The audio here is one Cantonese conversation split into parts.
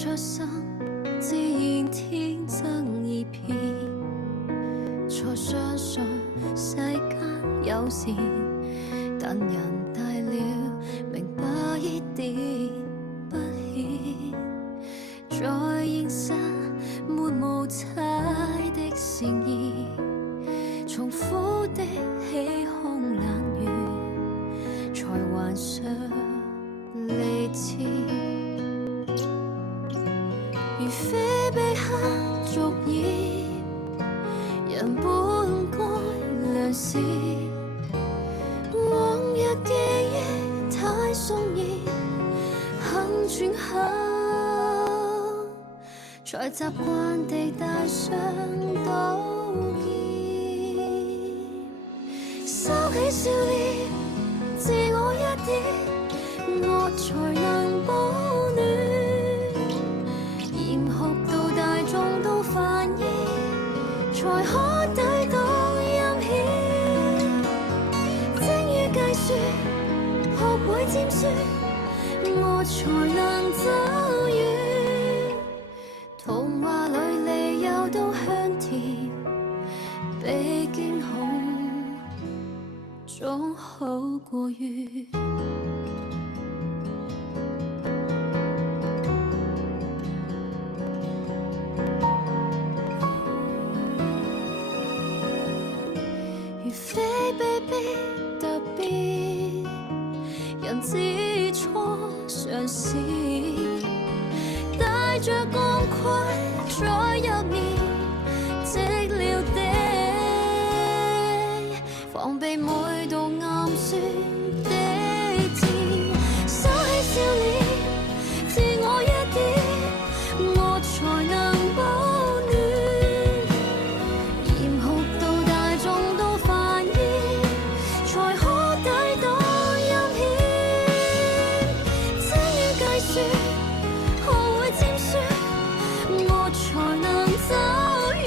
出生，自然天真已變，才相信世間有善，但人大了，明白一點不顯，在現實沒無猜的善意，從苦的起空冷月，才幻想離別。如非被刻逐頁，人本該良善。往日記憶太鬆熱，肯轉口，才習慣地帶上刀劍。收起笑臉，自我一點，我才能保暖。嚴酷到大眾都煩厭，才可抵擋陰險。精於計算，學會尖酸，我才能走遠。童話裏離憂都香甜，比驚恐總好過月。如非被逼特別，人之初嘗試，帶着光輝在入面，寂寥地防備每道暗算的字，收起笑臉，自我一點，我才能保暖。嚴酷到大眾都煩厭，才可抵擋陰險。精於計算，學會尖酸，我才能走遠。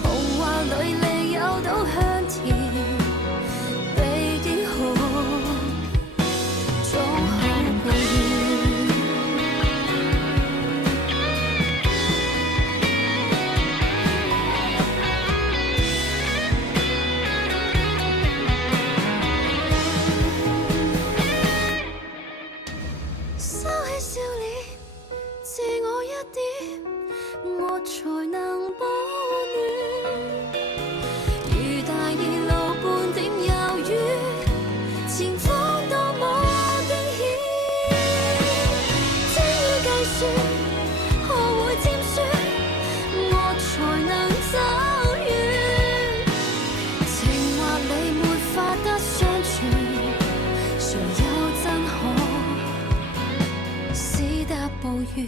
童話裏離憂都香甜，比驚恐總好過月。收起笑臉，自我一點，我才能保暖。如大熱路半點猶豫，前方多麼驚險。精於計算，學會尖酸，我才能走遠。情話裏沒法得相傳，誰有真可使得暴雨？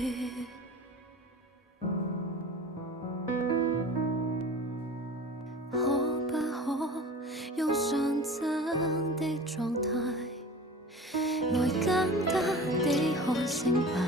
可不可用純真的狀態，來簡單地看成敗？